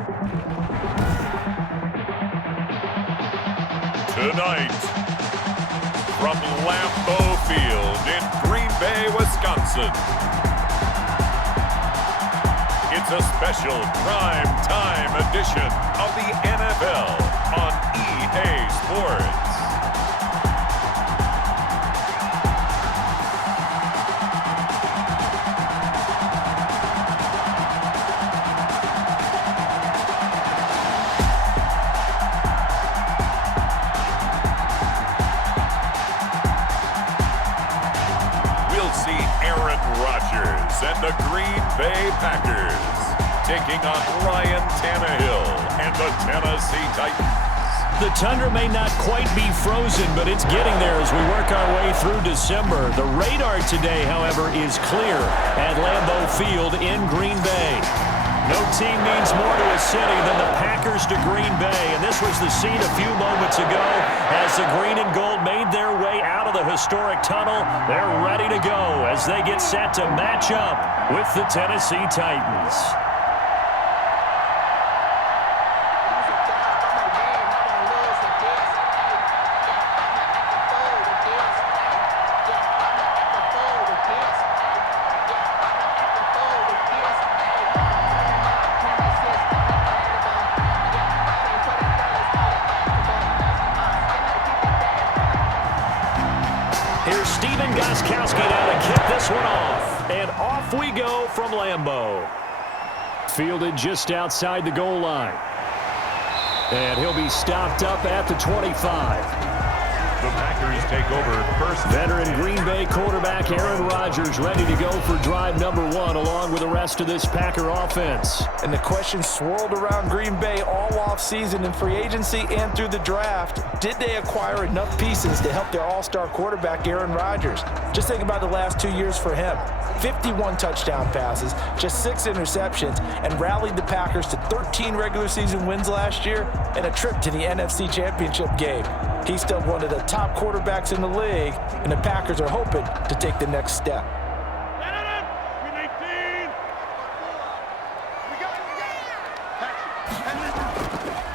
Tonight, from Lambeau Field in Green Bay, Wisconsin, it's a special prime time edition of the NFL on EA Sports. And the Green Bay Packers taking on Tannehill and the Tennessee Titans. The tundra may not quite be frozen, but it's getting there as we work our way through December. The radar today, however, is clear at Lambeau Field in Green Bay. No team means more to a city than the Packers to Green Bay, and this was the scene a few moments ago as the green and gold made their way out of the historic tunnel. They're ready to go as they get set to match up with the Tennessee Titans. And off we go from Lambeau. Fielded just outside the goal line. And he'll be stopped up at the 25. The Packers take over first. Veteran Green Bay quarterback Aaron Rodgers ready to go for drive number one along with the rest of this Packer offense. And the question swirled around Green Bay all offseason in free agency and through the draft. Did they acquire enough pieces to help their all-star quarterback Aaron Rodgers? Just think about the last 2 years for him. 51 touchdown passes, just 6 interceptions, and rallied the Packers to 13 regular season wins last year and a trip to the NFC Championship game. He's still one of the top quarterbacks in the league, and the Packers are hoping to take the next step.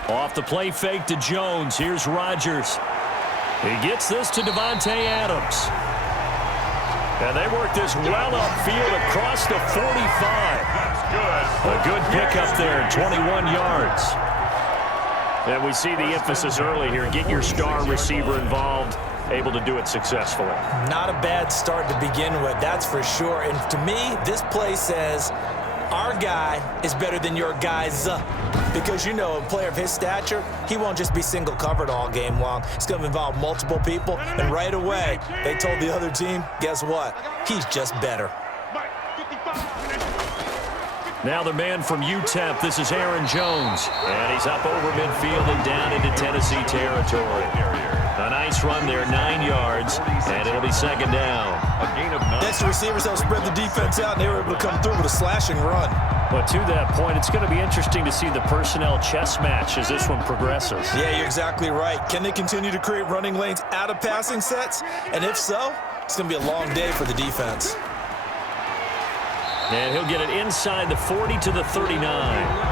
Off the play fake to Jones. Here's Rodgers. He gets this to Davante Adams. And they work this well upfield across the 45. That's good. A good pickup there, 21 yards. And we see the emphasis early here. Get your star receiver involved, able to do it successfully. Not a bad start to begin with, that's for sure. And to me, this play says, our guy is better than your guys. Because, you know, a player of his stature, he won't just be single covered all game long. It's going to involve multiple people. And right away, they told the other team, guess what? He's just better. Now the man from UTEP, this is Aaron Jones. And he's up over midfield and down into Tennessee territory. A nice run there, 9 yards, and it'll be second down. A gain of 9. Next, the receivers helped spread the defense out, and they were able to come through with a slashing run. But to that point, it's going to be interesting to see the personnel chess match as this one progresses. Yeah, you're exactly right. Can they continue to create running lanes out of passing sets? And if so, it's going to be a long day for the defense. And he'll get it inside the 40 to the 39.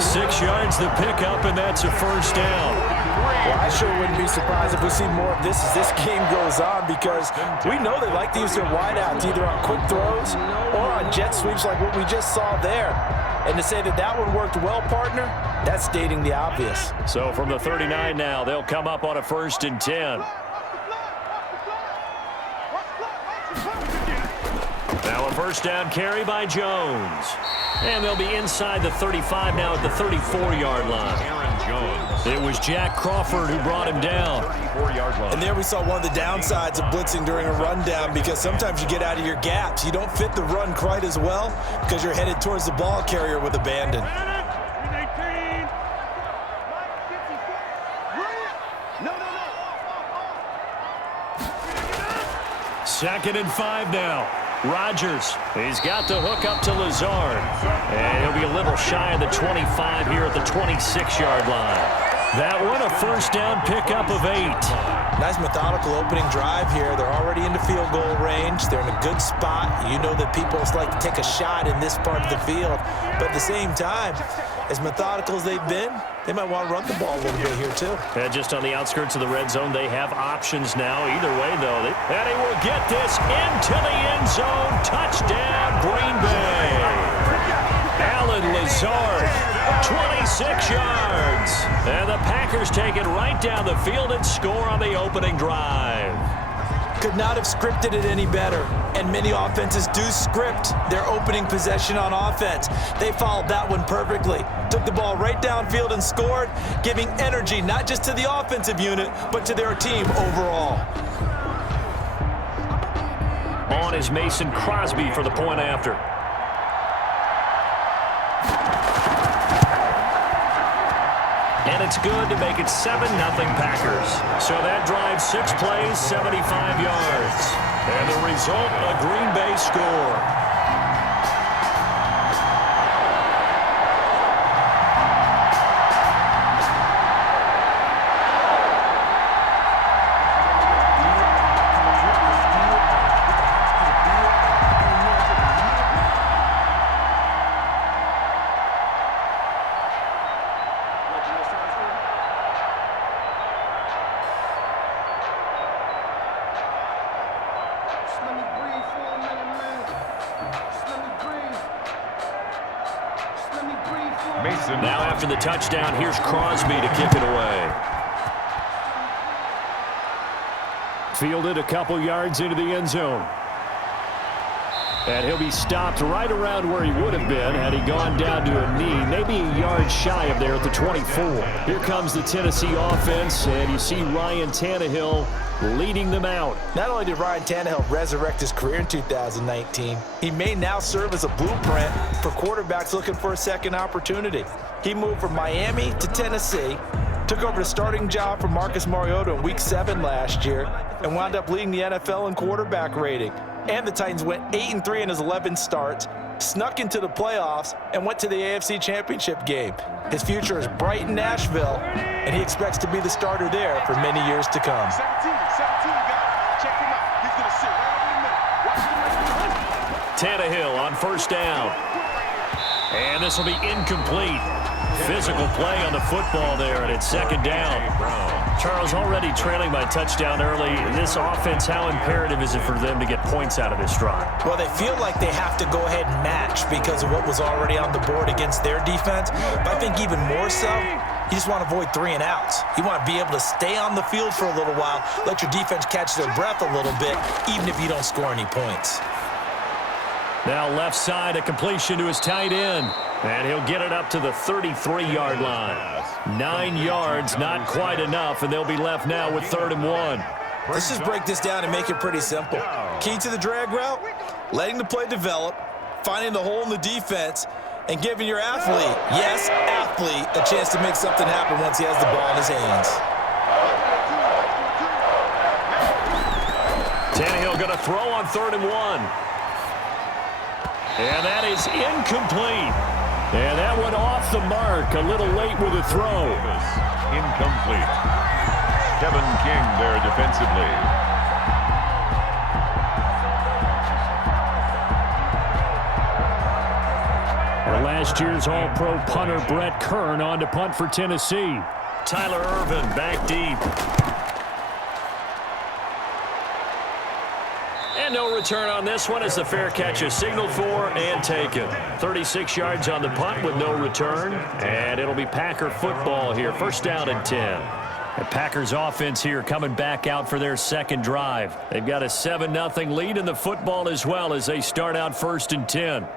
6 yards the pickup, and that's a first down. Well, I sure wouldn't be surprised if we see more of this as this game goes on, because we know they like to use their wideouts either on quick throws or on jet sweeps like what we just saw there. And to say that that one worked well, partner, that's stating the obvious. So from the 39 now, they'll come up on a 1st and 10. Now a first down carry by Jones. And they'll be inside the 35 now at the 34-yard line. Aaron Jones. It was Jack Crawford who brought him down. 34-yard line. And there we saw one of the downsides of blitzing during a rundown, because sometimes you get out of your gaps. You don't fit the run quite as well because you're headed towards the ball carrier with abandon. Second and 5 now. Rodgers, he's got the hook up to Lazard. And he'll be a little shy of the 25 here at the 26-yard line. That one, a first down pickup of 8. Nice methodical opening drive here. They're already into field goal range. They're in a good spot. You know that people like to take a shot in this part of the field. But at the same time, as methodical as they've been, they might want to run the ball a little bit here too. And just on the outskirts of the red zone, they have options now. Either way, though, and he will get this into the end zone. Touchdown, Green Bay. Alan Lazard, 26 yards. And the Packers take it right down the field and score on the opening drive. Could not have scripted it any better. And many offenses do script their opening possession on offense. They followed that one perfectly. Took the ball right downfield and scored, giving energy not just to the offensive unit, but to their team overall. On is Mason Crosby for the point after. And it's good to make it 7-0 Packers. So that drive, 6 plays, 75 yards. And the result, a Green Bay score. Now after the touchdown, here's Crosby to kick it away. Fielded a couple yards into the end zone. And he'll be stopped right around where he would have been had he gone down to a knee, maybe a yard shy of there at the 24. Here comes the Tennessee offense, and you see Ryan Tannehill leading them out. Not only did Ryan Tannehill resurrect his career in 2019, he may now serve as a blueprint for quarterbacks looking for a second opportunity. He moved from Miami to Tennessee, took over the starting job from Marcus Mariota in Week 7 last year, and wound up leading the NFL in quarterback rating. And the Titans went 8-3 in his 11 starts, snuck into the playoffs, and went to the AFC Championship game. His future is bright in Nashville, and he expects to be the starter there for many years to come. 17, guys. Check him out. He's going to sit right in the middle. Tannehill on first down. And this will be incomplete. Physical play on the football there, and it's second down. Charles, already trailing by touchdown early. This offense, how imperative is it for them to get points out of this drive? Well, they feel like they have to go ahead and match because of what was already on the board against their defense. But I think even more so, you just want to avoid 3 and outs. You want to be able to stay on the field for a little while, let your defense catch their breath a little bit, even if you don't score any points. Now left side, a completion to his tight end. And he'll get it up to the 33-yard line. 9 yards, not quite enough, and they'll be left now with 3rd and 1. Let's just break this down and make it pretty simple. Key to the drag route, letting the play develop, finding the hole in the defense, and giving your athlete, yes, athlete, a chance to make something happen once he has the ball in his hands. Tannehill going to throw on 3rd and 1. And that is incomplete. And that went off the mark, a little late with a throw. Incomplete. Kevin King there defensively. And last year's All-Pro punter Brett Kern on to punt for Tennessee. Tyler Irvin back deep. And no return on this one as the fair catch is signaled for and taken. 36 yards on the punt with no return. And it'll be Packer football here. First down and 10. The Packers offense here coming back out for their second drive. They've got a 7-0 lead in the football as well as they start out 1st and 10.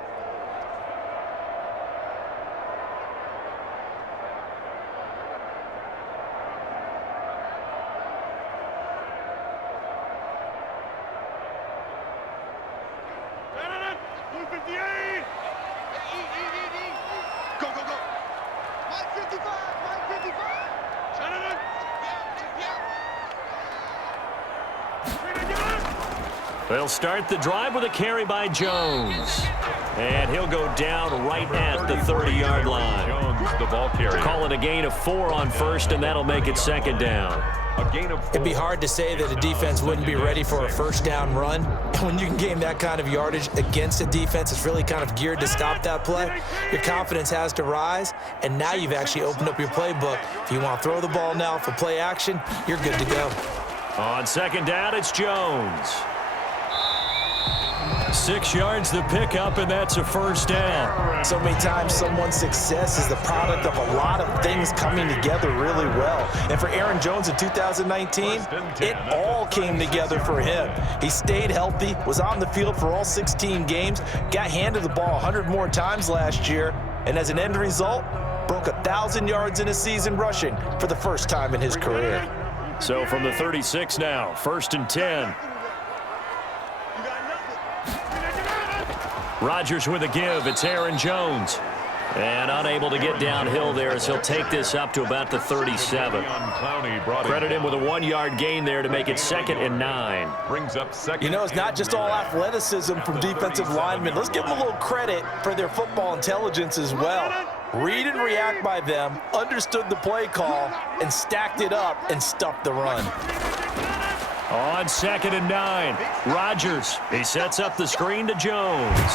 They'll start the drive with a carry by Jones. And he'll go down right at the 30-yard line. becomes the ball carrier. Call it a gain of 4 on first, and that'll make it second down. A gain of 4. It'd be hard to say that a defense wouldn't be ready for a first down run. And when you can gain that kind of yardage against a defense that's really kind of geared to stop that play, your confidence has to rise, and now you've actually opened up your playbook. If you want to throw the ball now for play action, you're good to go. On second down, it's Jones. 6 yards the pickup, and that's a first down. So many times someone's success is the product of a lot of things coming together really well. And for Aaron Jones in 2019, it all came together for him. He stayed healthy, was on the field for all 16 games, got handed the ball 100 more times last year, and as an end result, broke 1,000 yards in a season rushing for the first time in his career. So from the 36 now, 1st and 10. Rodgers with a give. It's Aaron Jones. And unable to get downhill there as he'll take this up to about the 37. Credit him with a 1-yard gain there to make it 2nd and 9. Brings up second. You know, it's not just all athleticism from defensive linemen. Let's give them a little credit for their football intelligence as well. Read and react by them, understood the play call, and stacked it up and stuffed the run. On 2nd and 9, Rodgers. He sets up the screen to Jones.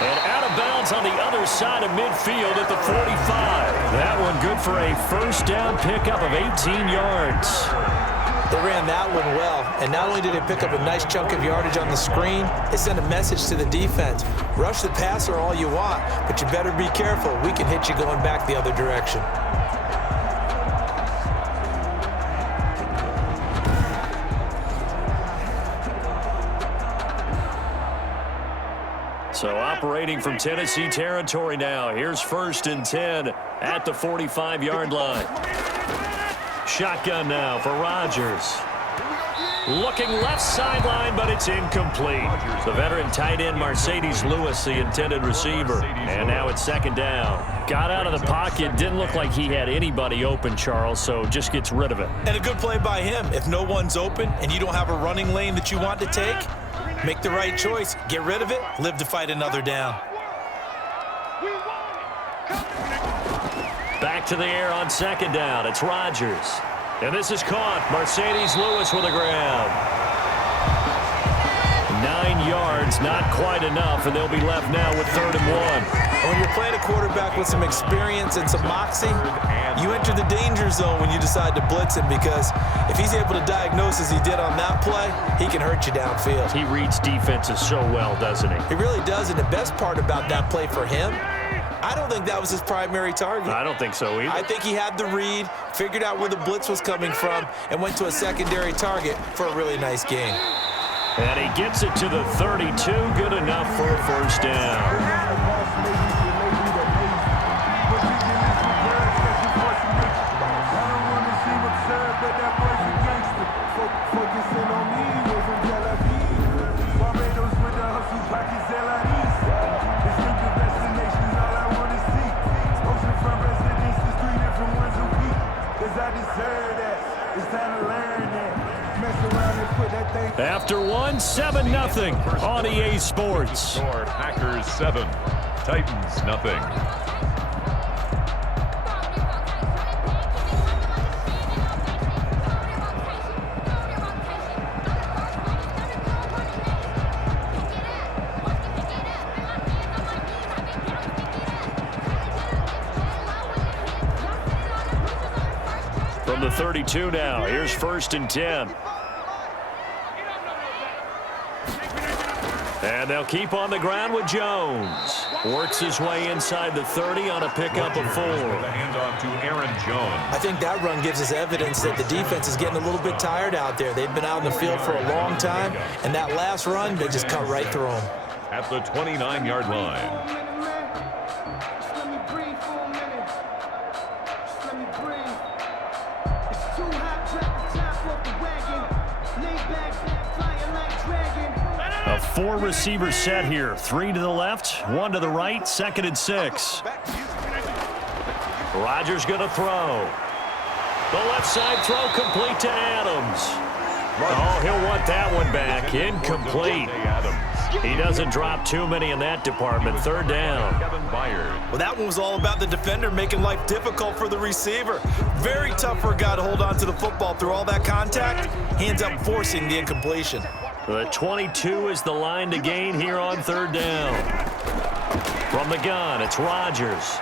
And out of bounds on the other side of midfield at the 45. That one good for a first down pickup of 18 yards. They ran that one well, and not only did they pick up a nice chunk of yardage on the screen, it sent a message to the defense. Rush the passer all you want, but you better be careful. We can hit you going back the other direction. So operating from Tennessee territory now. Here's 1st and 10 at the 45-yard line. Shotgun now for Rodgers. Looking left sideline, but it's incomplete. The veteran tight end Mercedes Lewis, the intended receiver. And now it's 2nd down. Got out of the pocket. Didn't look like he had anybody open, Charles, so just gets rid of it. And a good play by him. If no one's open and you don't have a running lane that you want to take, make the right choice. Get rid of it. Live to fight another down. Back to the air on 2nd down. It's Rodgers. And this is caught. Mercedes Lewis with a grab. 9 yards, not quite enough, and they'll be left now with 3rd and 1. When you're playing a quarterback with some experience and some moxie, you enter the danger zone when you decide to blitz him, because if he's able to diagnose as he did on that play, he can hurt you downfield. He reads defenses so well, doesn't he? He really does, and the best part about that play for him, I don't think that was his primary target. I don't think so either. I think he had the read, figured out where the blitz was coming from, and went to a secondary target for a really nice gain. And he gets it to the 32. Good enough for a first down. After one, 7-0 on EA Sports. Score, Packers 7, Titans nothing. From the 32 now, here's 1st and 10. And they'll keep on the ground with Jones. Works his way inside the 30 on a pickup of 4. The handoff to Aaron Jones. I think that run gives us evidence that the defense is getting a little bit tired out there. They've been out in the field for a long time, and that last run, they just cut right through them. At the 29-yard line. A 4-receiver set here. 3 to the left, 1 to the right, 2nd and 6. Rodgers going to throw. The left side throw complete to Adams. Oh, he'll want that one back. Incomplete. He doesn't drop too many in that department. Third down. Well, that one was all about the defender making life difficult for the receiver. Very tough for a guy to hold on to the football through all that contact. He ends up forcing the incompletion. The 22 is the line to gain here on third down. From the gun, it's Rodgers.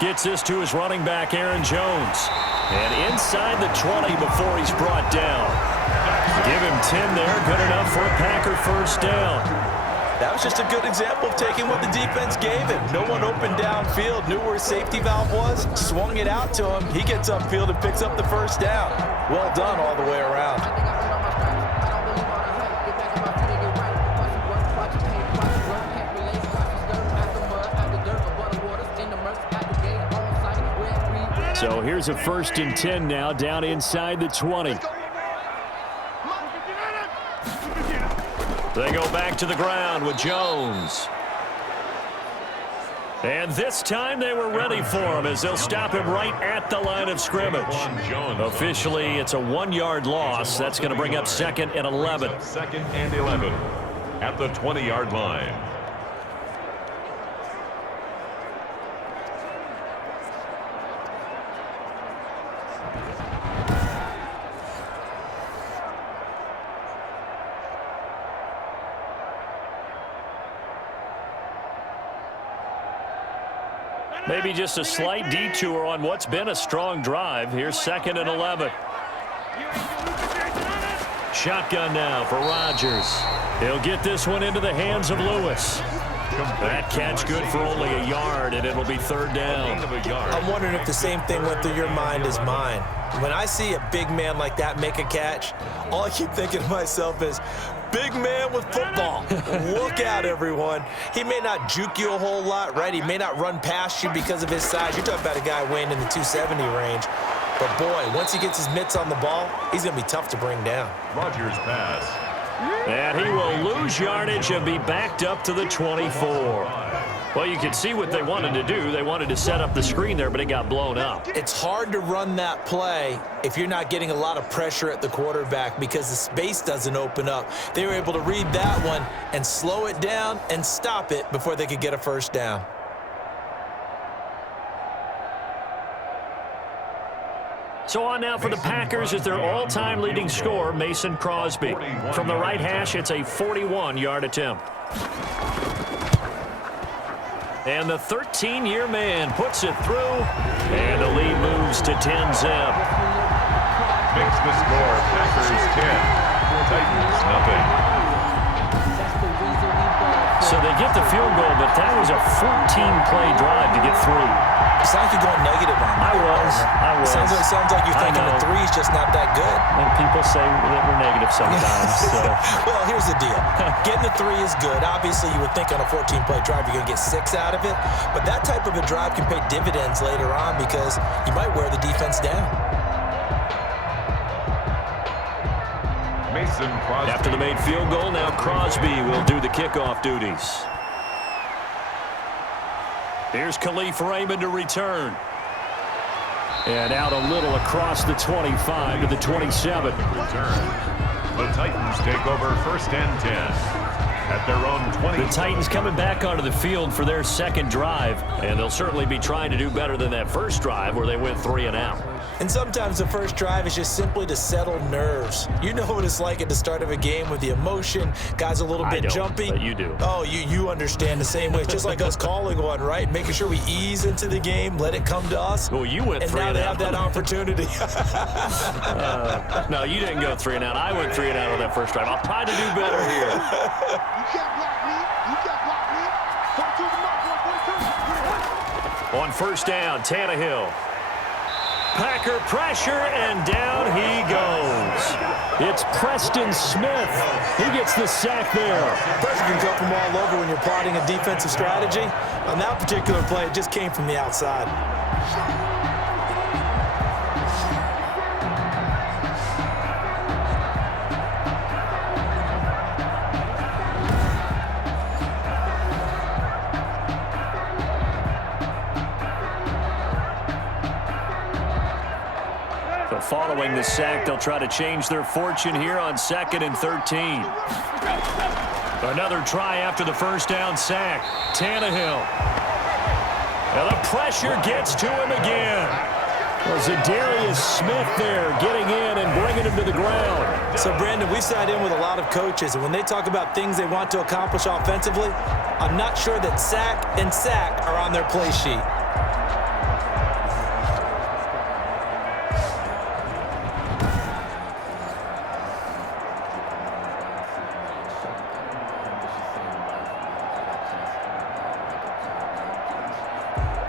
Gets this to his running back, Aaron Jones. And inside the 20 before he's brought down. Give him 10 there. Good enough for a Packer first down. That was just a good example of taking what the defense gave him. No one opened downfield, knew where his safety valve was, swung it out to him. He gets upfield and picks up the first down. Well done all the way around. So here's a 1st and 10 now, down inside the 20. They go back to the ground with Jones. And this time they were ready for him as they'll stop him right at the line of scrimmage. Officially, it's a 1-yard loss. That's going to bring up 2nd and 11. 2nd and 11 at the 20-yard line. Maybe just a slight detour on what's been a strong drive. Here's 2nd and 11. Shotgun now for Rodgers. He'll get this one into the hands of Lewis. That catch good for only a yard, and it'll be 3rd down. I'm wondering if the same thing went through your mind as mine. When I see a big man like that make a catch, all I keep thinking to myself is, big man with football. Look out, everyone. He may not juke you a whole lot, right? He may not run past you because of his size. You're talking about a guy weighing in the 270 range. But, boy, once he gets his mitts on the ball, he's going to be tough to bring down. Rodgers pass. And he will lose yardage and be backed up to the 24. Well, you can see what they wanted to do. They wanted to set up the screen there, but it got blown up. It's hard to run that play if you're not getting a lot of pressure at the quarterback because the space doesn't open up. They were able to read that one and slow it down and stop it before they could get a first down. So on now for the Packers is their all-time leading scorer, Mason Crosby. From the right hash, it's a 41-yard attempt. And the 13-year man puts it through, and the lead moves to 10-zip. Makes the score, Packers 10, Titans nothing. So they get the field goal, but that was a 14-play drive to get through. It's like you're going negative on me. I was. Sounds like you're thinking the three's just not that good. And people say that we're negative sometimes. So. Well, here's the deal. Getting the 3 is good. Obviously, you would think on a 14-play drive you're going to get 6 out of it. But that type of a drive can pay dividends later on because you might wear the defense down. Mason Crosby. After the made field goal, now Crosby will do the kickoff duties. Here's Khalif Raymond to return. And out a little across the 25 to the 27. Return. The Titans take over 1st and 10 at their own 20. The Titans coming back onto the field for their 2nd drive, and they'll certainly be trying to do better than that first drive where they went 3 and out. And sometimes the first drive is just simply to settle nerves. You know what it's like at the start of a game with the emotion, guys a little bit jumpy. But you do. Oh, you understand the same way. It's just like us calling one, right? Making sure we ease into the game, let it come to us. Well, you went 3 and out. And now they have that opportunity. No, you didn't go 3 and out. I went 3 and out on that first drive. I'll try to do better here. You can't block me. You can't block me. 42 to the mark. 42. On first down, Tannehill. Packer pressure, and down he goes. It's Preston Smith. He gets the sack there. Pressure can come from all over when you're plotting a defensive strategy. On that particular play, it just came from the outside. Following the sack, they'll try to change their fortune here on 2nd and 13. Another try after the first down sack. Tannehill. And the pressure gets to him again. Was it Darius Smith there getting in and bringing him to the ground? So, Brandon, we sat in with a lot of coaches, and when they talk about things they want to accomplish offensively, I'm not sure that sack and sack are on their play sheet.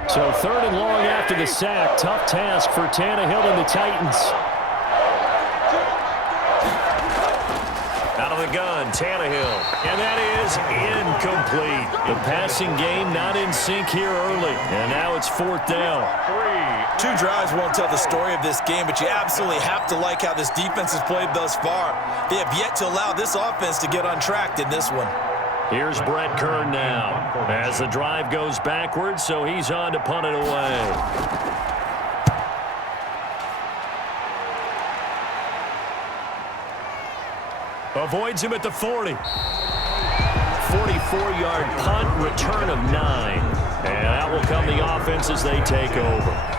So 3rd and long after the sack. Tough task for Tannehill and the Titans. Out of the gun, Tannehill. And that is incomplete. The passing game not in sync here early. And now it's 4th down. 2 drives won't tell the story of this game, but you absolutely have to like how this defense has played thus far. They have yet to allow this offense to get untracked in this one. Here's Brett Kern now as the drive goes backwards, so he's on to punt it away. Avoids him at the 40. 44-yard punt, return of 9. And out will come the offense as they take over.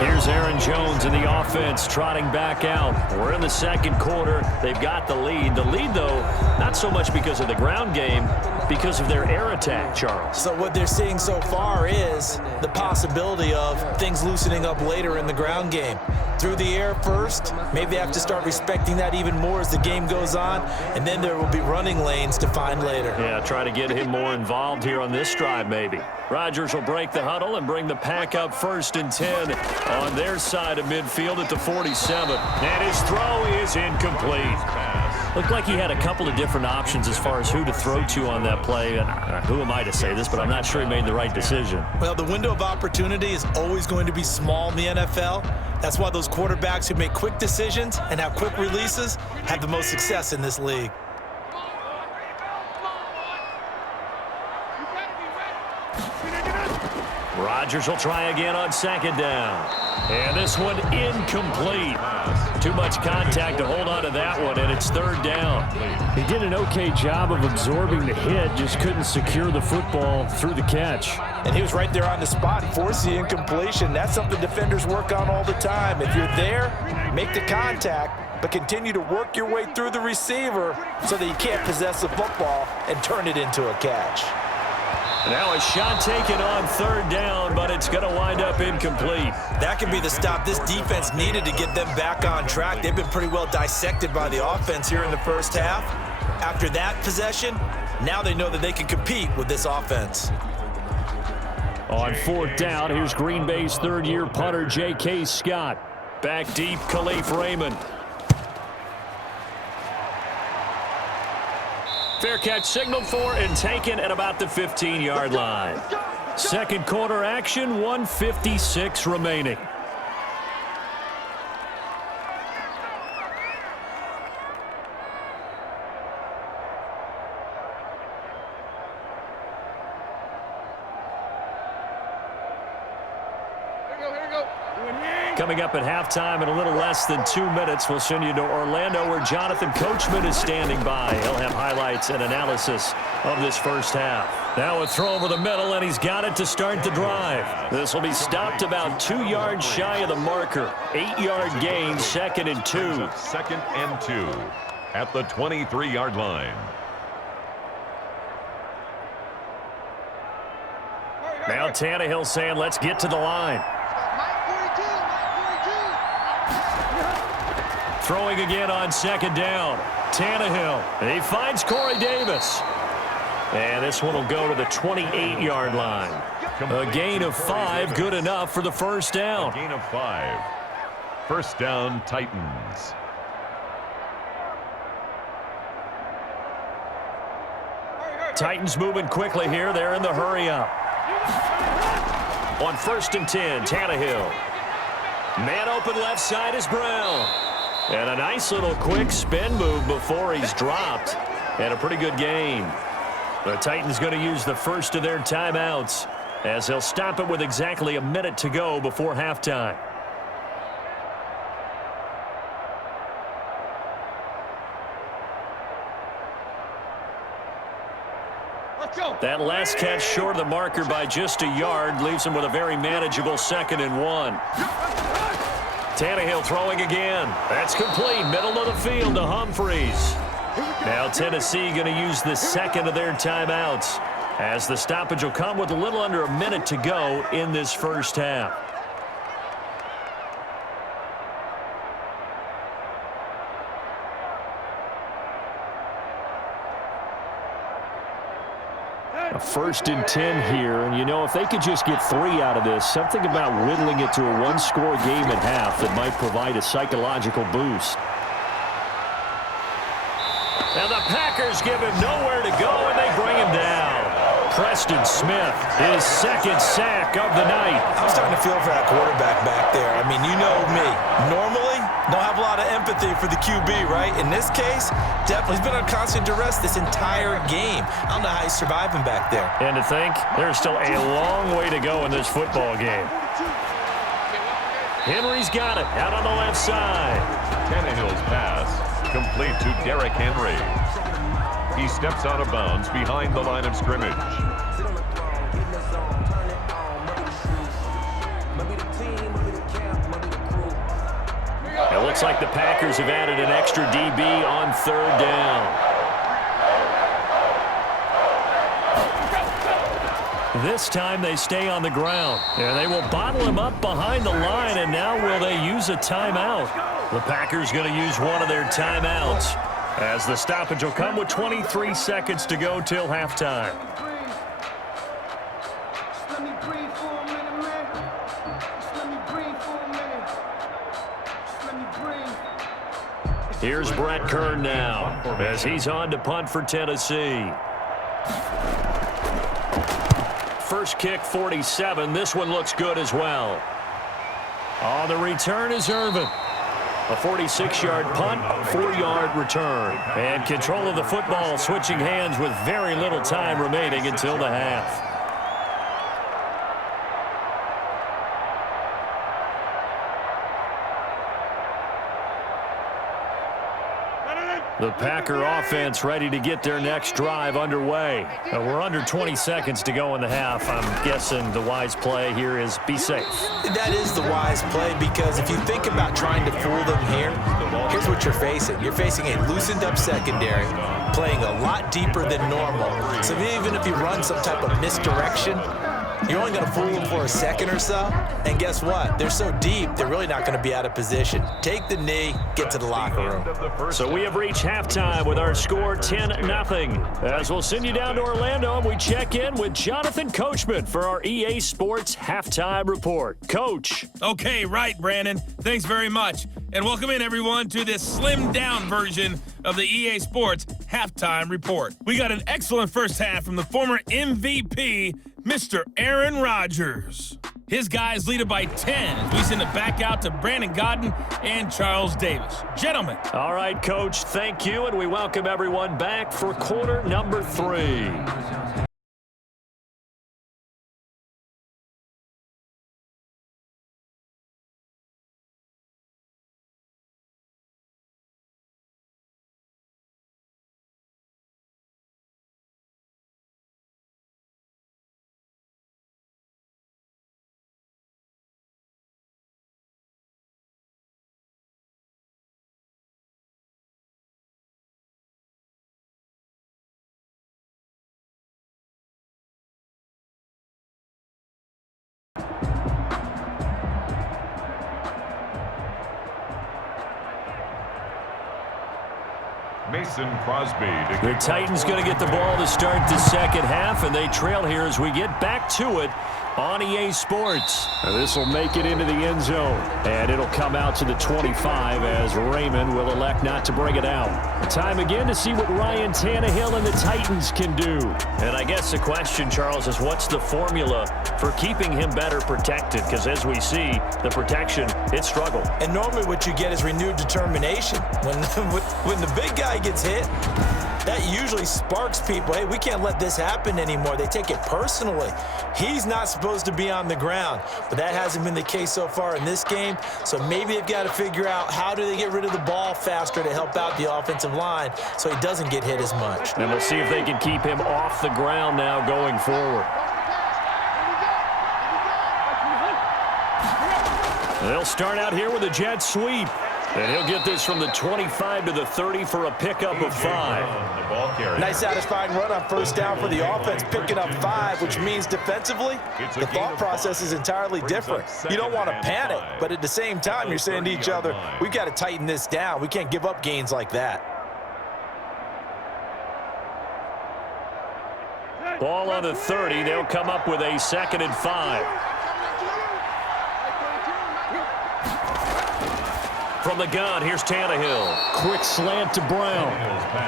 Here's Aaron Jones in the offense trotting back out. We're in the 2nd quarter. They've got the lead. The lead, though, not so much because of the ground game, because of their air attack, Charles. So what they're seeing so far is the possibility of things loosening up later in the ground game. Through the air first, maybe they have to start respecting that even more as the game goes on, and then there will be running lanes to find later. Yeah, try to get him more involved here on this drive maybe. Rodgers will break the huddle and bring the pack up 1st and 10 on their side of midfield at the 47. And his throw is incomplete. Looked like he had a couple of different options as far as who to throw to on that play. And who am I to say this, but I'm not sure he made the right decision. Well, the window of opportunity is always going to be small in the NFL. That's why those quarterbacks who make quick decisions and have quick releases have the most success in this league. Rodgers will try again on 2nd down. And this one incomplete. Too much contact to hold on to that one, and it's 3rd down. He did an okay job of absorbing the hit, just couldn't secure the football through the catch. And he was right there on the spot, forced the incompletion. That's something defenders work on all the time. If you're there, make the contact, but continue to work your way through the receiver so that you can't possess the football and turn it into a catch. Now a shot taken on 3rd down, but it's going to wind up incomplete. That could be the stop this defense needed to get them back on track. They've been pretty well dissected by the offense here in the first half. After that possession, now they know that they can compete with this offense. On 4th down, here's Green Bay's 3rd-year punter, J.K. Scott. Back deep, Khalif Raymond. Fair catch signaled for and taken at about the 15-yard line. 2nd quarter action, 1:56 remaining. Coming up at halftime in a little less than 2 minutes, we'll send you to Orlando where Jonathan Coachman is standing by. He'll have highlights and analysis of this first half. Now a throw over the middle, and he's got it to start the drive. This will be stopped about 2 yards shy of the marker. 8-yard gain, 2nd and 2. 2nd and 2 at the 23-yard line. Now Tannehill saying, let's get to the line. Throwing again on 2nd down. Tannehill. He finds Corey Davis. And this one will go to the 28-yard line. A gain of 5, good enough for the first down. A gain of 5. First down, Titans. Titans moving quickly here. They're in the hurry up. On 1st and 10, Tannehill. Man open left side is Brown. And a nice little quick spin move before he's dropped. And a pretty good gain. The Titans going to use the first of their timeouts as they'll stop it with exactly a minute to go before halftime. That last catch short of the marker by just a yard leaves him with a very manageable 2nd and 1. Tannehill throwing again. That's complete. Middle of the field to Humphries. Now Tennessee going to use the 2nd of their timeouts, as the stoppage will come with a little under a minute to go in this first half. A 1st and 10 here, and you know, if they could just get 3 out of this, something about whittling it to a one-score game at half that might provide a psychological boost. Now the Packers give him nowhere to go, and they bring him down. Preston Smith, his 2nd sack of the night. I'm starting to feel for that quarterback back there. I mean, you know me. Normally, don't have a lot of empathy for the QB, right? In this case, definitely he's been on constant duress this entire game. I don't know how he's surviving back there. And to think, there's still a long way to go in this football game. Henry's got it out on the left side. Tannehill's pass complete to Derrick Henry. He steps out of bounds behind the line of scrimmage. It looks like the Packers have added an extra DB on 3rd down. This time they stay on the ground. And they will bottle him up behind the line, and now will they use a timeout? The Packers going to use one of their timeouts, as the stoppage will come with 23 seconds to go till halftime. Here's Brett Kern now, as he's on to punt for Tennessee. First kick, 47. This one looks good as well. On the return is Irvin. A 46-yard punt, 4-yard return. And control of the football switching hands with very little time remaining until the half. The Packer offense ready to get their next drive underway. We're under 20 seconds to go in the half. I'm guessing the wise play here is be safe. That is the wise play, because if you think about trying to fool them here, here's what you're facing. You're facing a loosened up secondary, playing a lot deeper than normal. So even if you run some type of misdirection, you're only going to fool them for a second or so. And guess what? They're so deep, they're really not going to be out of position. Take the knee, get to the locker room. So we have reached halftime with our score 10-0. As we'll send you down to Orlando, and we check in with Jonathan Coachman for our EA Sports Halftime Report. Coach. Okay, right, Brandon. Thanks very much. And welcome in, everyone, to this slimmed-down version of the EA Sports Halftime Report. We got an excellent first half from the former MVP, Mr. Aaron Rodgers. His guys lead it by 10 as we send it back out to Brandon Godden and Charles Davis. Gentlemen. All right, Coach, thank you, and we welcome everyone back for quarter number 3. Mason Crosby. The Titans going to get the ball to start the second half, and they trail here as we get back to it on EA Sports. This will make it into the end zone, and it'll come out to the 25 as Raymond will elect not to bring it out. Time again to see what Ryan Tannehill and the Titans can do. And I guess the question, Charles, is what's the formula for keeping him better protected? Because as we see, the protection, it struggled. And normally what you get is renewed determination. When the big guy gets hit, that usually sparks people. Hey, we can't let this happen anymore. They take it personally. He's not supposed to be on the ground, but that hasn't been the case so far in this game. So maybe they've got to figure out how do they get rid of the ball faster to help out the offensive line so he doesn't get hit as much. And we'll see if they can keep him off the ground now going forward. They'll start out here with a jet sweep. And he'll get this from the 25 to the 30 for a pickup of 5. Nice satisfying run on first down for the offense, picking up 5, which means defensively, the thought process is entirely different. You don't want to panic, but at the same time, you're saying to each other, we've got to tighten this down. We can't give up gains like that. Ball on the 30. They'll come up with a 2nd and 5. From the gun, here's Tannehill. Quick slant to Brown.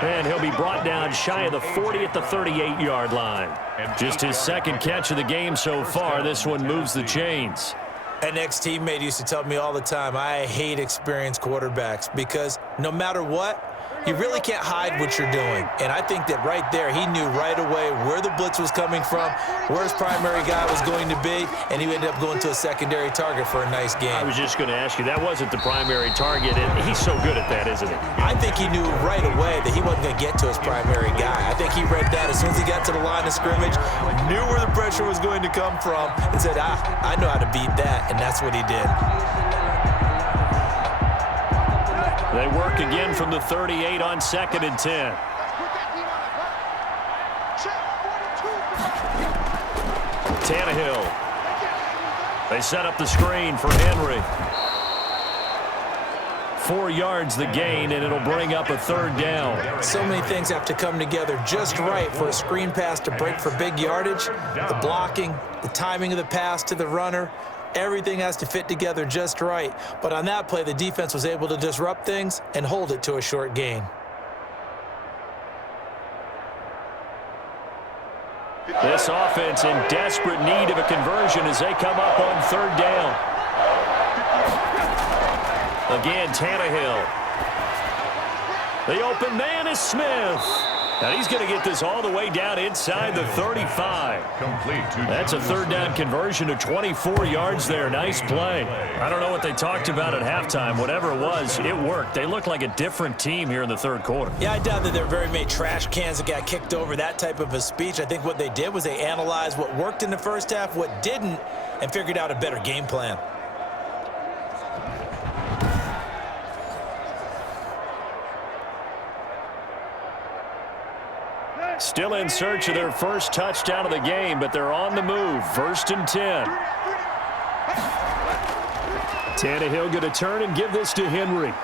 And he'll be brought down shy of the 40 at the 38-yard line. Just his 2nd catch of the game so far. This one moves the chains. An ex-teammate used to tell me all the time, I hate experienced quarterbacks because no matter what, you really can't hide what you're doing. And I think that right there, he knew right away where the blitz was coming from, where his primary guy was going to be, and he ended up going to a secondary target for a nice game. I was just going to ask you, that wasn't the primary target, and he's so good at that, isn't he? I think he knew right away that he wasn't going to get to his primary guy. I think he read that as soon as he got to the line of scrimmage, knew where the pressure was going to come from, and said, I know how to beat that, and that's what he did. They work again from the 38 on 2nd and 10. Tannehill. They set up the screen for Henry. 4 yards the gain, and it'll bring up a 3rd down. So many things have to come together just right for a screen pass to break for big yardage. The blocking, the timing of the pass to the runner, everything has to fit together just right. But on that play, the defense was able to disrupt things and hold it to a short gain. This offense in desperate need of a conversion as they come up on 3rd down. Again, Tannehill. The open man is Smith. And he's going to get this all the way down inside the 35. That's a 3rd down conversion of 24 yards there. Nice play. I don't know what they talked about at halftime. Whatever it was, it worked. They look like a different team here in the 3rd quarter. Yeah, I doubt that there were very many trash cans that got kicked over, that type of a speech. I think what they did was they analyzed what worked in the first half, what didn't, and figured out a better game plan. Still in search of their first touchdown of the game, but they're on the move. 1st and 10. Tannehill going to turn and give this to Henry.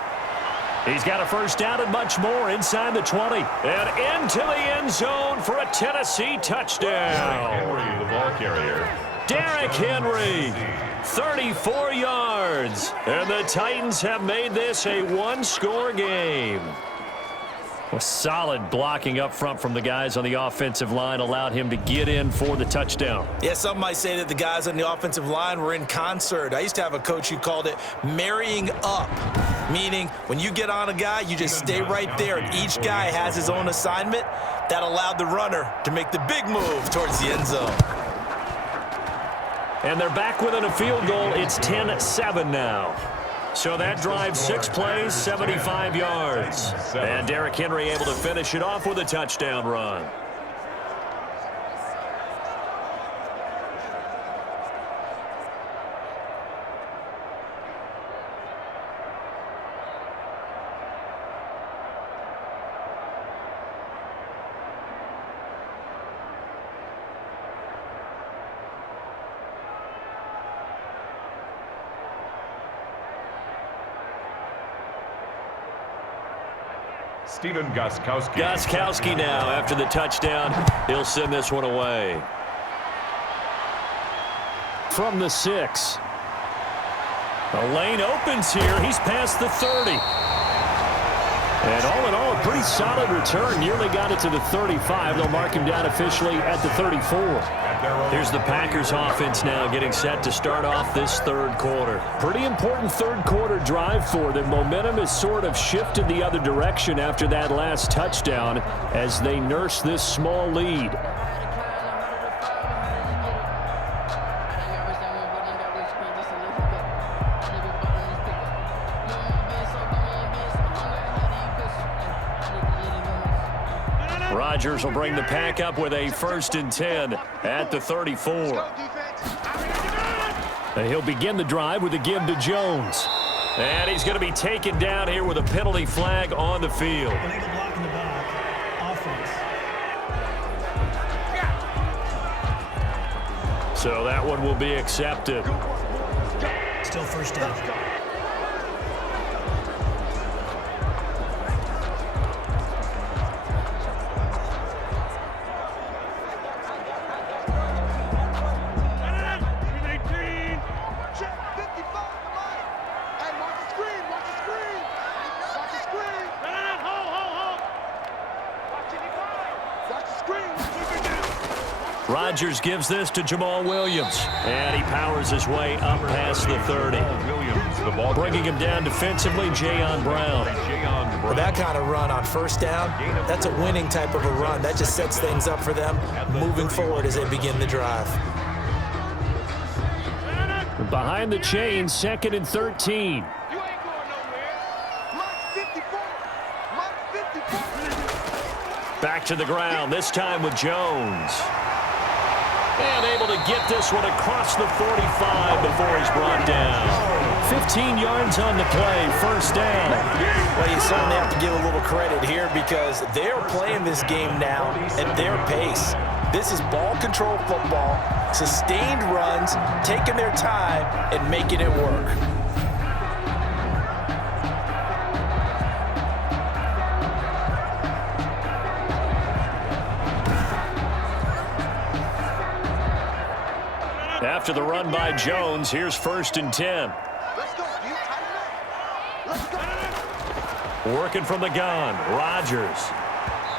He's got a first down and much more inside the 20. And into the end zone for a Tennessee touchdown. Henry, the ball carrier. Derrick Henry, 34 yards. And the Titans have made this a 1-score game. Well, solid blocking up front from the guys on the offensive line allowed him to get in for the touchdown. Yeah, some might say that the guys on the offensive line were in concert. I used to have a coach who called it marrying up, meaning when you get on a guy, you just stay right there, and each guy has his own assignment. That allowed the runner to make the big move towards the end zone. And they're back within a field goal. It's 10-7 now. So that drives 6 plays, 75 yards. And Derrick Henry able to finish it off with a touchdown run. Stephen Gostkowski. Gostkowski now after the touchdown. He'll send this one away. From the 6. The lane opens here. He's past the 30. And all in all, a pretty solid return. Nearly got it to the 35. They'll mark him down officially at the 34. Here's the Packers offense now getting set to start off this third quarter. Pretty important third quarter drive for them. Momentum has sort of shifted the other direction after that last touchdown as they nurse this small lead. Rodgers will bring the pack up with a 1st and 10 at the 34. And he'll begin the drive with a give to Jones. And he's going to be taken down here with a penalty flag on the field. Illegal block in the back. Offense. So that one will be accepted. Still 1st down. Rodgers gives this to Jamal Williams, and he powers his way up past the 30. Bringing him down defensively, Jayon Brown. For that kind of run on 1st down, that's a winning type of a run. That just sets things up for them moving forward as they begin the drive. Behind the chain, 2nd and 13. Back to the ground, this time with Jones. And able to get this one across the 45 before he's brought down. 15 yards on the play, 1st down. Well, you certainly have to give a little credit here because they're playing this game now at their pace. This is ball control football, sustained runs, taking their time and making it work. After the run by Jones, here's 1st and 10. Working from the gun, Rodgers.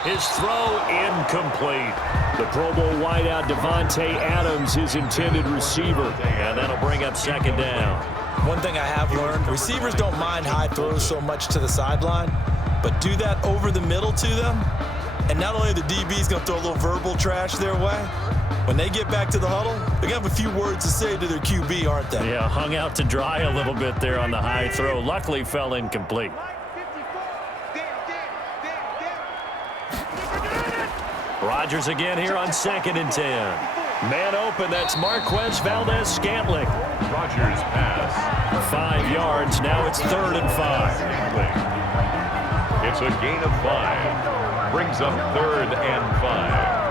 His throw incomplete. The Pro Bowl wideout Devontae Adams, his intended receiver, and that'll bring up 2nd down. One thing I have learned, receivers don't mind high throws so much to the sideline, but do that over the middle to them, and not only are the DBs going to throw a little verbal trash their way, when they get back to the huddle, they're going to have a few words to say to their QB, aren't they? Yeah, hung out to dry a little bit there on the high throw. Luckily fell incomplete. Rodgers again here on 2nd and 10. Man open, that's Marquez Valdez-Scantling. Rodgers pass. 5 yards, now it's 3rd and 5. It's a gain of 5. Brings up 3rd and 5.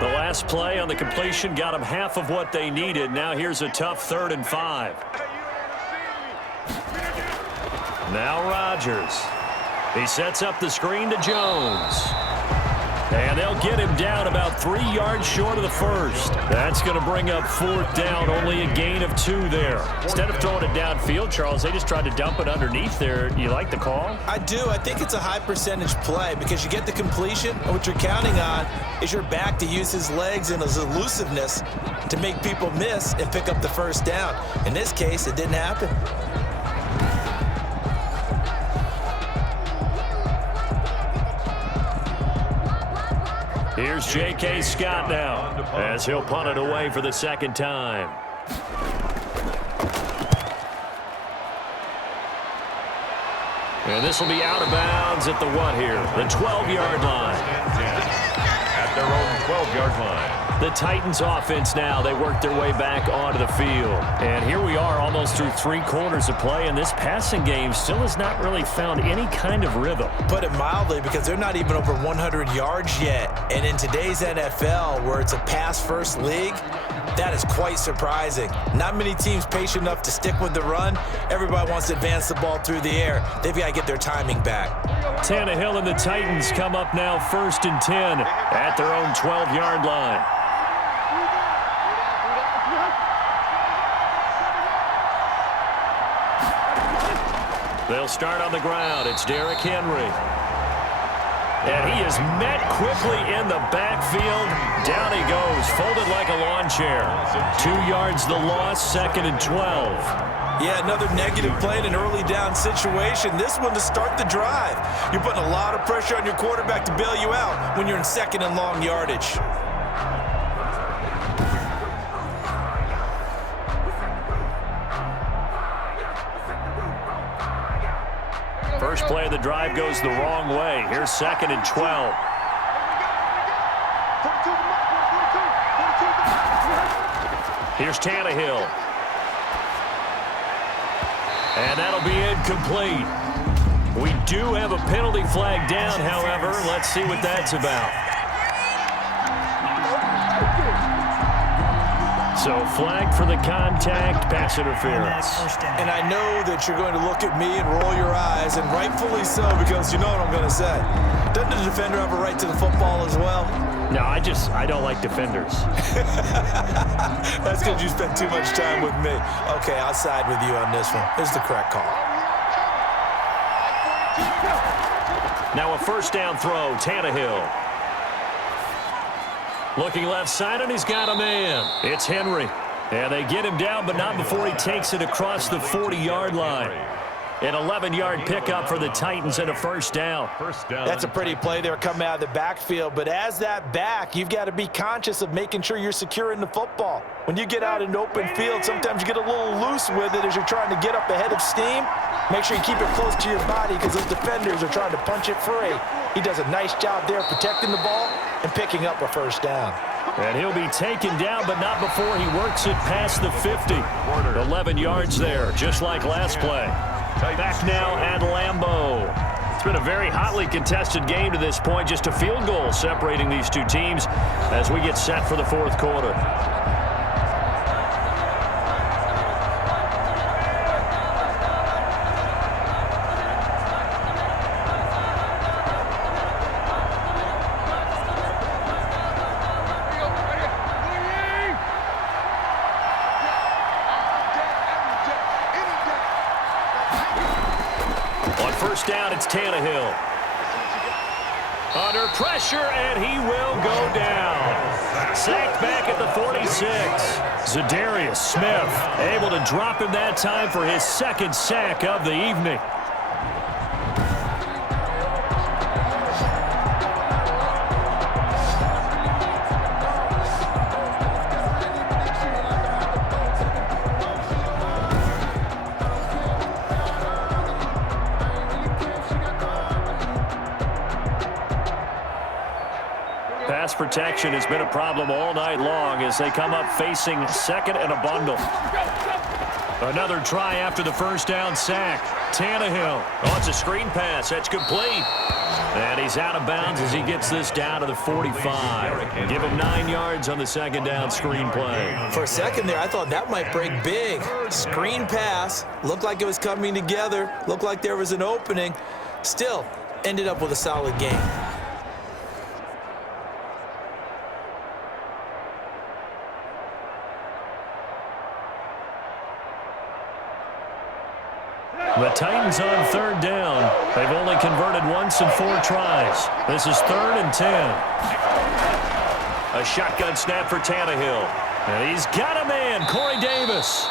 The last play on the completion got them half of what they needed. Now here's a tough 3rd and 5. Now Rodgers. He sets up the screen to Jones. And they'll get him down about 3 yards short of the 1st. That's going to bring up 4th down, only a gain of 2 there. Instead of throwing it downfield, Charles, they just tried to dump it underneath there. You like the call? I do. I think it's a high percentage play because you get the completion, and what you're counting on is your back to use his legs and his elusiveness to make people miss and pick up the 1st down. In this case, it didn't happen. Here's J.K. Scott now as he'll punt it away for the 2nd time. And this will be out of bounds at the what here? The 12-yard line. At their own 12-yard line. The Titans offense now, they work their way back onto the field. And here we are almost through 3 quarters of play, and this passing game still has not really found any kind of rhythm. Put it mildly, because they're not even over 100 yards yet. And in today's NFL, where it's a pass-first league, that is quite surprising. Not many teams patient enough to stick with the run. Everybody wants to advance the ball through the air. They've got to get their timing back. Tannehill and the Titans come up now 1st and 10 at their own 12-yard line. They'll start on the ground. It's Derrick Henry. And he is met quickly in the backfield. Down he goes, folded like a lawn chair. 2 yards the loss, 2nd and 12. Yeah, another negative play in an early down situation. This one to start the drive. You're putting a lot of pressure on your quarterback to bail you out when you're in 2nd and long yardage. First play of the drive goes the wrong way. Here's 2nd and 12. Here's Tannehill. And that'll be incomplete. We do have a penalty flag down, however. Let's see what that's about. So flagged for the contact, pass interference. And I know that you're going to look at me and roll your eyes, and rightfully so, because you know what I'm going to say. Doesn't the defender have a right to the football as well? No, I don't like defenders. That's because you spent too much time with me. Okay, I'll side with you on this one. This is the correct call. Now a first down throw, Tannehill. Looking left side, and he's got a man. It's Henry. And they get him down, but not before he takes it across the 40-yard line. An 11-yard pickup for the Titans and a first down. That's a pretty play there coming out of the backfield. But as that back, you've got to be conscious of making sure you're securing the football. When you get out in open field, sometimes you get a little loose with it as you're trying to get up ahead of steam. Make sure you keep it close to your body because those defenders are trying to punch it free. He does a nice job there protecting the ball and picking up a first down. And he'll be taken down, but not before he works it past the 50. 11 yards there, just like last play. Back now at Lambeau. It's been a very hotly contested game to this point. Just a field goal separating these two teams as we get set for the fourth quarter. First down, it's Tannehill. Under pressure, and he will go down. Sacked back at the 46. Zadarius Smith able to drop him that time for his 2nd sack of the evening. Pass protection has been a problem all night long as they come up facing 2nd and a bundle. Another try after the first down sack. Tannehill. Oh, it's a screen pass. That's complete. And he's out of bounds as he gets this down to the 45. Give him 9 yards on the 2nd down screen play. For a second there, I thought that might break big. Screen pass. Looked like it was coming together. Looked like there was an opening. Still, ended up with a solid game. The Titans on 3rd down. They've only converted once in 4 tries. This is 3rd and 10. A shotgun snap for Tannehill. And he's got a man, Corey Davis.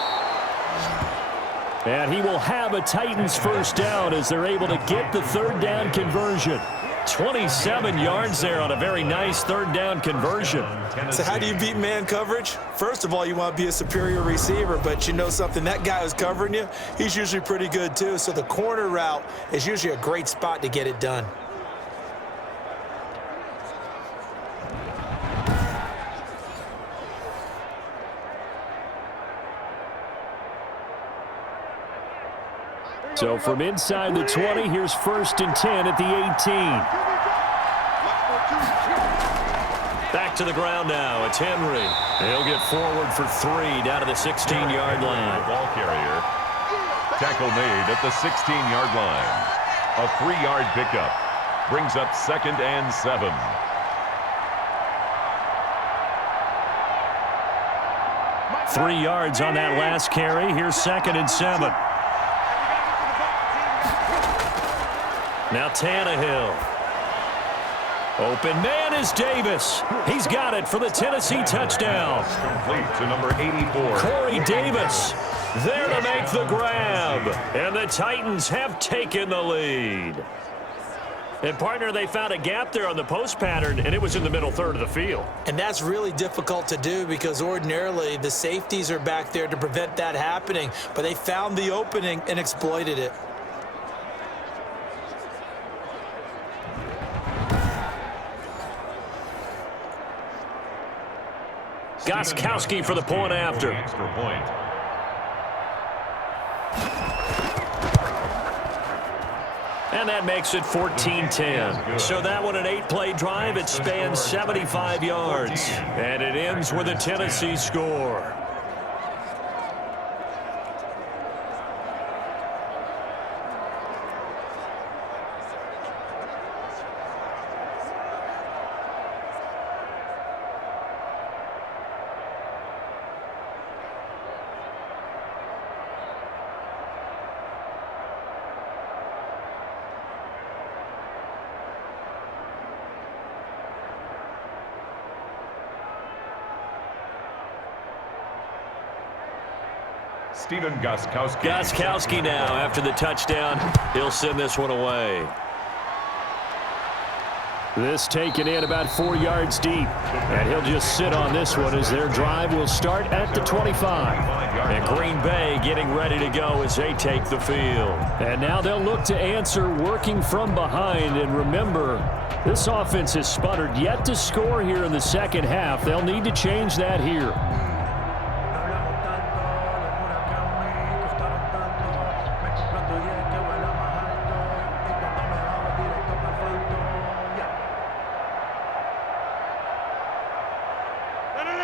And he will have a Titans first down as they're able to get the 3rd down conversion. 27 yards there on a very nice 3rd down conversion. So how do you beat man coverage? First of all, you want to be a superior receiver, but you know something, that guy who's covering you, he's usually pretty good too. So the corner route is usually a great spot to get it done. So from inside the 20, here's 1st and 10 at the 18. Back to the ground now. It's Henry. He'll get forward for 3 down to the 16-yard line. Ball carrier. Tackle made at the 16-yard line. A 3-yard pickup. Brings up 2nd and 7. Three yards on that last carry. Here's 2nd and 7. Now Tannehill. Open man is Davis. He's got it for the Tennessee touchdown. Complete to number 84. Corey Davis there to make the grab. And the Titans have taken the lead. And, partner, they found a gap there on the post pattern, and it was in the middle third of the field. And that's really difficult to do because ordinarily the safeties are back there to prevent that happening. But they found the opening and exploited it. Gostkowski for the point after. Extra point. And that makes it 14-10. So that one an 8-play drive. It spans 75 yards. And it ends with a Tennessee score. Stephen Gostkowski. Gostkowski now after the touchdown. He'll send this one away. This taken in about 4 yards deep. And he'll just sit on this one as their drive will start at the 25. And Green Bay getting ready to go as they take the field. And now they'll look to answer working from behind. And remember, this offense has sputtered yet to score here in the second half. They'll need to change that here.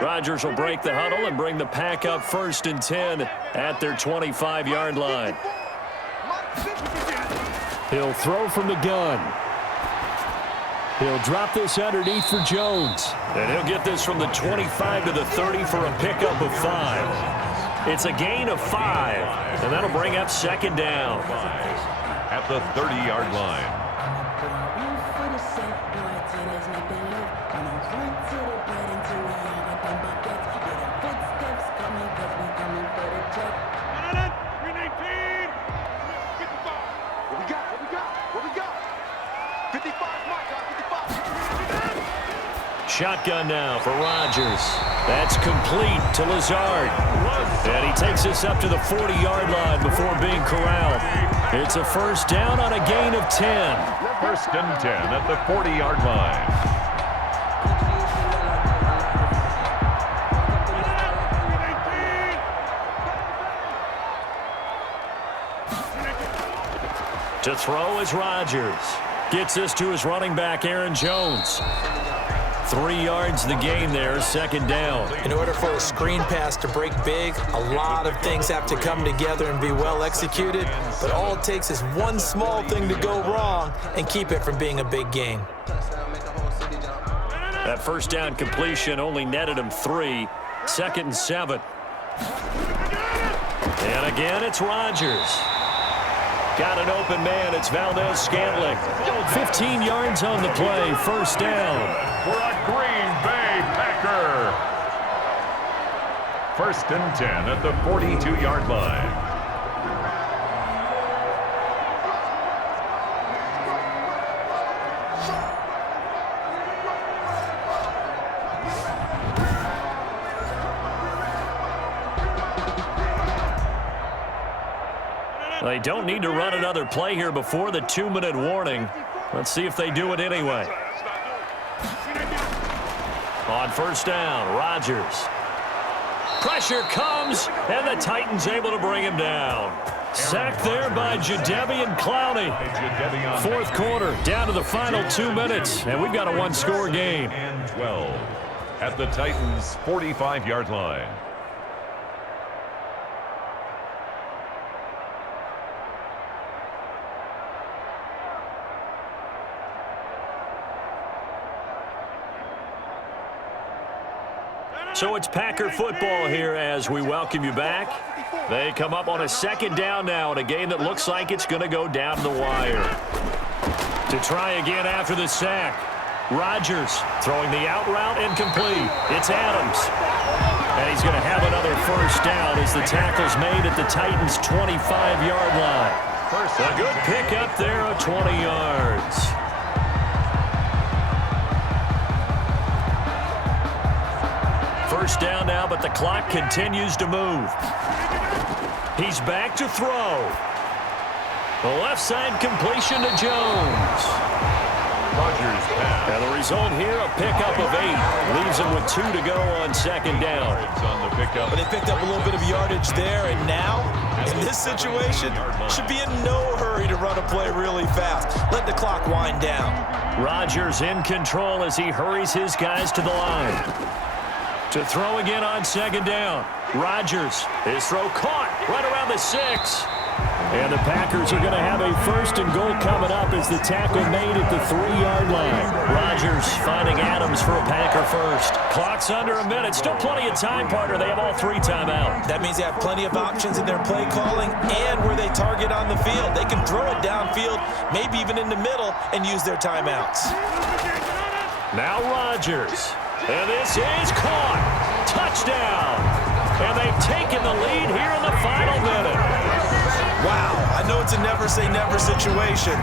Rodgers will break the huddle and bring the pack up 1st and 10 at their 25-yard line. He'll throw from the gun. He'll drop this underneath for Jones. And he'll get this from the 25 to the 30 for a pickup of 5. It's a gain of 5, and that'll bring up 2nd down. At the 30-yard line. Shotgun now for Rodgers. That's complete to Lazard. And he takes this up to the 40-yard line before being corralled. It's a 1st down on a gain of 10. 1st and 10 at the 40-yard line. To throw is Rodgers. Gets this to his running back, Aaron Jones. 3 yards the gain there, 2nd down. In order for a screen pass to break big, a lot of things have to come together and be well executed, but all it takes is one small thing to go wrong and keep it from being a big gain. That 1st down completion only netted him 3. 2nd and 7. And again, it's Rodgers. Got an open man. It's Valdez-Scantling. 15 yards on the play. 1st down. For a Green Bay Packer. 1st and 10 at the 42-yard line. They don't need to run another play here before the 2-minute warning. Let's see if they do it anyway. On 1st down, Rodgers. Pressure comes, and the Titans able to bring him down. Sacked there by Jadeveon Clowney. 4th quarter, down to the final 2 minutes, and we've got a 1-score game. And 12 at the Titans' 45-yard line. So it's Packer football here as we welcome you back. They come up on a 2nd down now in a game that looks like it's going to go down the wire. To try again after the sack. Rodgers throwing the out route incomplete. It's Adams. And he's going to have another first down as the tackle's made at the Titans' 25-yard line. A good pickup there of 20 yards. First down now, but the clock continues to move. He's back to throw. The left side completion to Jones. Rodgers pass. And the result here, a pickup of 8. Leaves him with 2 to go on second down. On the pickup. But they picked up a little bit of yardage there, and now, in this situation, should be in no hurry to run a play really fast. Let the clock wind down. Rodgers in control as he hurries his guys to the line. To throw again on second down. Rodgers, his throw caught right around the 6. And the Packers are going to have a first and goal coming up as the tackle made at the 3-yard line. Rodgers finding Adams for a Packer first. Clock's under a minute. Still plenty of time, partner. They have all 3 timeouts. That means they have plenty of options in their play calling and where they target on the field. They can throw it downfield, maybe even in the middle, and use their timeouts. Now Rodgers. And this is caught. Touchdown. And they've taken the lead here in the final minute. Wow, I know it's a never-say-never situation,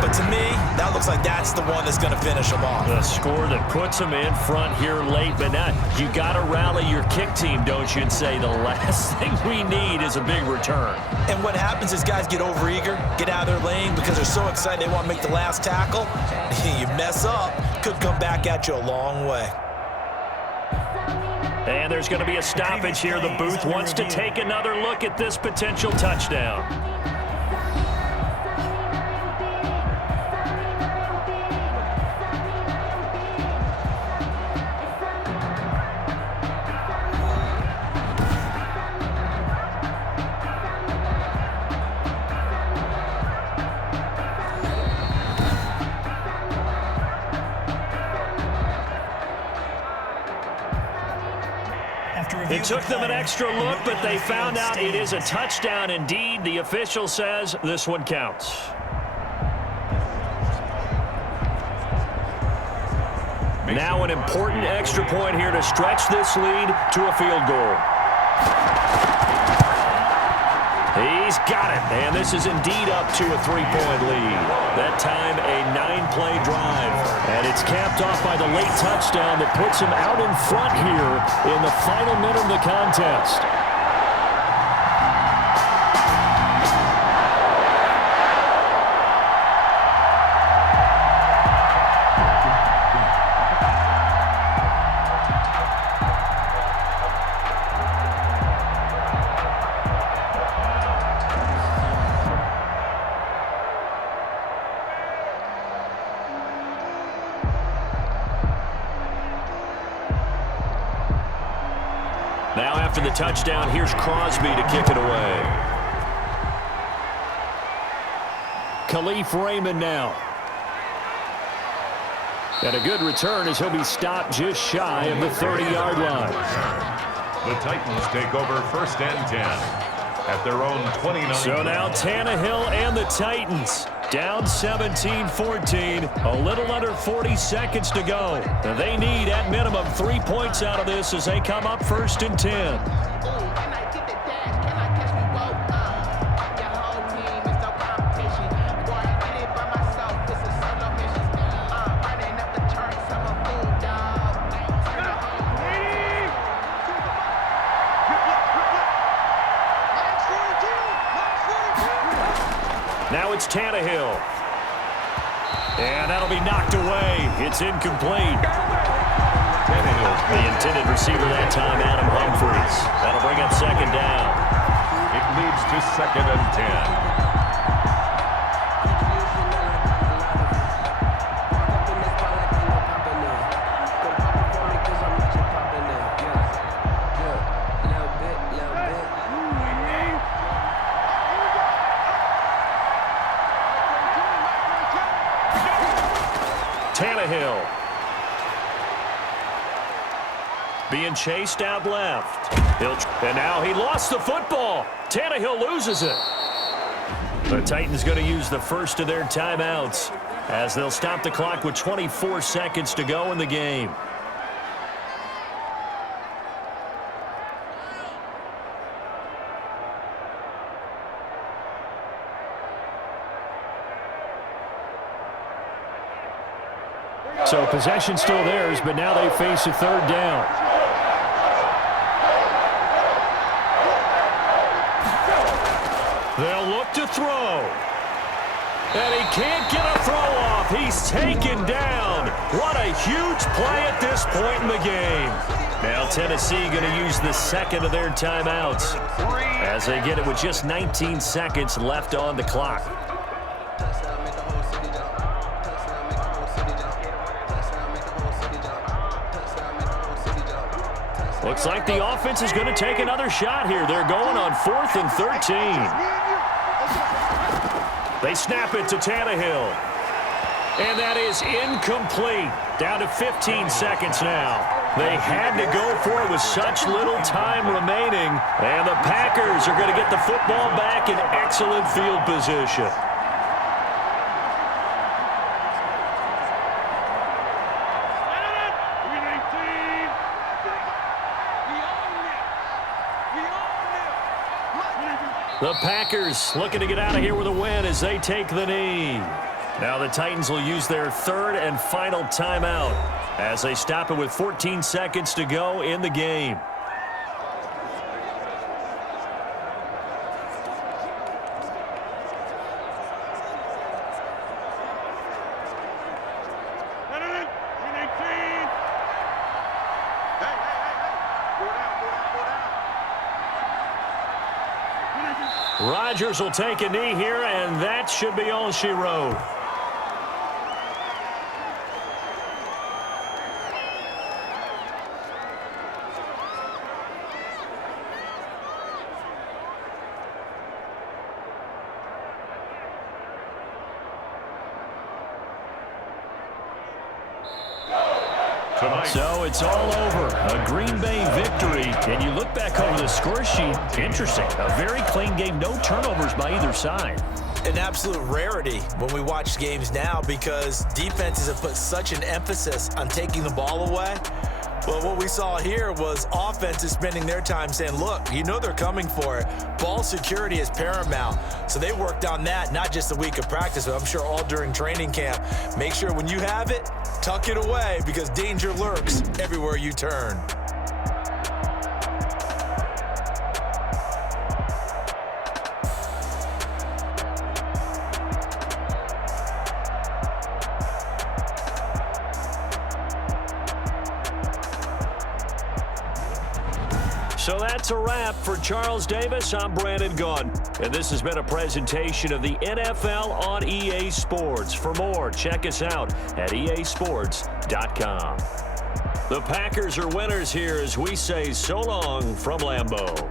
but to me, that looks like that's the one that's going to finish them off. The score that puts them in front here late, but now you got to rally your kick team, don't you, and say the last thing we need is a big return. And what happens is guys get overeager, get out of their lane because they're so excited they want to make the last tackle. You mess up, could come back at you a long way. And there's going to be a stoppage here. The booth wants to take another look at this potential touchdown. It took them an extra look, but they found out it is a touchdown indeed. The official says this one counts. Now an important extra point here to stretch this lead to a field goal. He's got it, and this is indeed up to a 3-point lead. That time a 9-play drive, and it's capped off by the late touchdown that puts him out in front here in the final minute of the contest. Now after the touchdown, here's Crosby to kick it away. Khalif Raymond now. And a good return as he'll be stopped just shy of the 30-yard line. The Titans take over first and 10 at their own 29. So now Tannehill and the Titans down 17-14, a little under 40 seconds to go. And they need at minimum 3 points out of this as they come up first and 10. Now it's Tannehill. And that'll be knocked away. It's incomplete. The intended receiver that time, Adam Humphries. That'll bring up second down. It leads to second and 10. Tannehill being chased out left. And now he lost the football. Tannehill loses it. The Titans going to use the first of their timeouts. as they'll stop the clock with 24 seconds to go in the game. So possession still theirs, but now they face a third down. They'll look to throw. And he can't get a throw off. He's taken down. What a huge play at this point in the game. Now Tennessee going to use the second of their timeouts as they get it with just 19 seconds left on the clock. Looks like the offense is going to take another shot here. They're going on 4th and 13. They snap it to Tannehill. And that is incomplete. Down to 15 seconds now. They had to go for it with such little time remaining. And the Packers are going to get the football back in excellent field position. The Packers looking to get out of here with a win as they take the knee. Now the Titans will use their third and final timeout as they stop it with 14 seconds to go in the game. Rodgers will take a knee here, and that should be all she wrote. So it's all over. A Green Bay victory. And you look back over the score sheet, interesting. A very clean game, no turnovers by either side. An absolute rarity when we watch games now because defenses have put such an emphasis on taking the ball away. Well, what we saw here was offenses spending their time saying, look, you know they're coming for it. Ball security is paramount. So they worked on that, not just a week of practice, but I'm sure all during training camp. Make sure when you have it, tuck it away because danger lurks everywhere you turn. So that's a wrap for Charles Davis. I'm Brandon Gaudin, and this has been a presentation of the NFL on EA Sports. For more, check us out at easports.com. The Packers are winners here as we say so long from Lambeau.